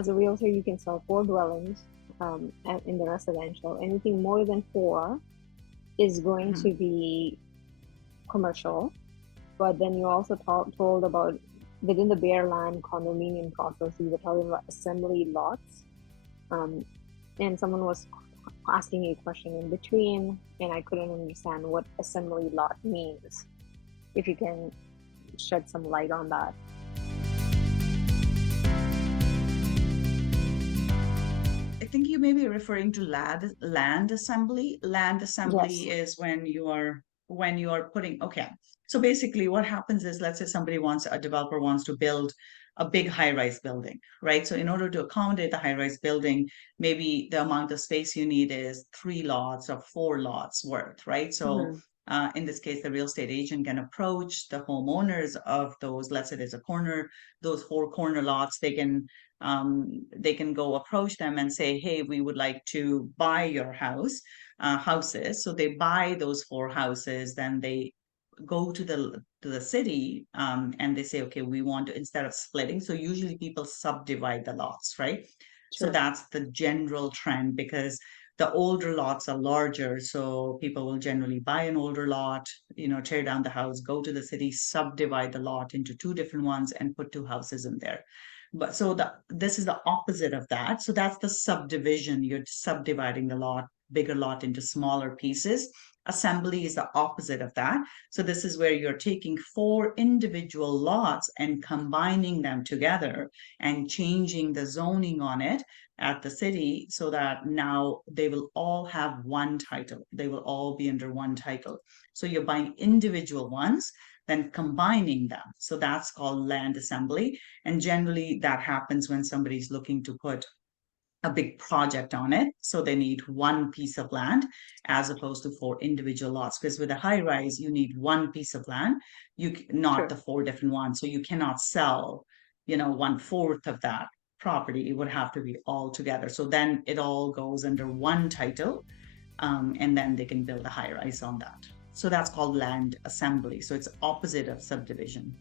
as a realtor, you can sell 4 dwellings in the residential. Anything more than 4 is going to be commercial. But then you also told about within the bare land condominium process, you were talking about assembly lots. And someone was asking you a question in between, and I couldn't understand what assembly lot means. If you can shed some light on that. I think you may be referring to land assembly. Land assembly Yes. is when you are putting, okay. So basically what happens is, let's say a developer wants to build a big high-rise building, right? So in order to accommodate the high-rise building, maybe the amount of space you need is 3 lots or 4 lots worth, right? So Mm-hmm. in this case, the real estate agent can approach the homeowners of those, let's say there's a corner, those 4 corner lots, they can go approach them and say, hey, we would like to buy your houses. So they buy those 4 houses, then they go to the city, and they say, okay, we want to, instead of splitting, so usually people subdivide the lots, right? So Sure. that's the general trend, because the older lots are larger, so people will generally buy an older lot, tear down the house, go to the city, subdivide the lot into 2 different ones, and put 2 houses in there. But so this is the opposite of that. So that's the subdivision. You're subdividing the bigger lot into smaller pieces. Assembly is the opposite of that. So this is where you're taking 4 individual lots and combining them together and changing the zoning on it at the city, so that now they will all have one title. They will all be under one title. So you're buying individual ones, then combining them. So that's called land assembly. And generally that happens when somebody's looking to put a big project on it. So they need one piece of land as opposed to 4 individual lots. Because with a high rise, you need one piece of land, not Sure. the 4 different ones. So you cannot sell, 1/4 of that property. It would have to be all together. So then it all goes under one title, and then they can build a high rise on that. So that's called land assembly. So it's opposite of subdivision.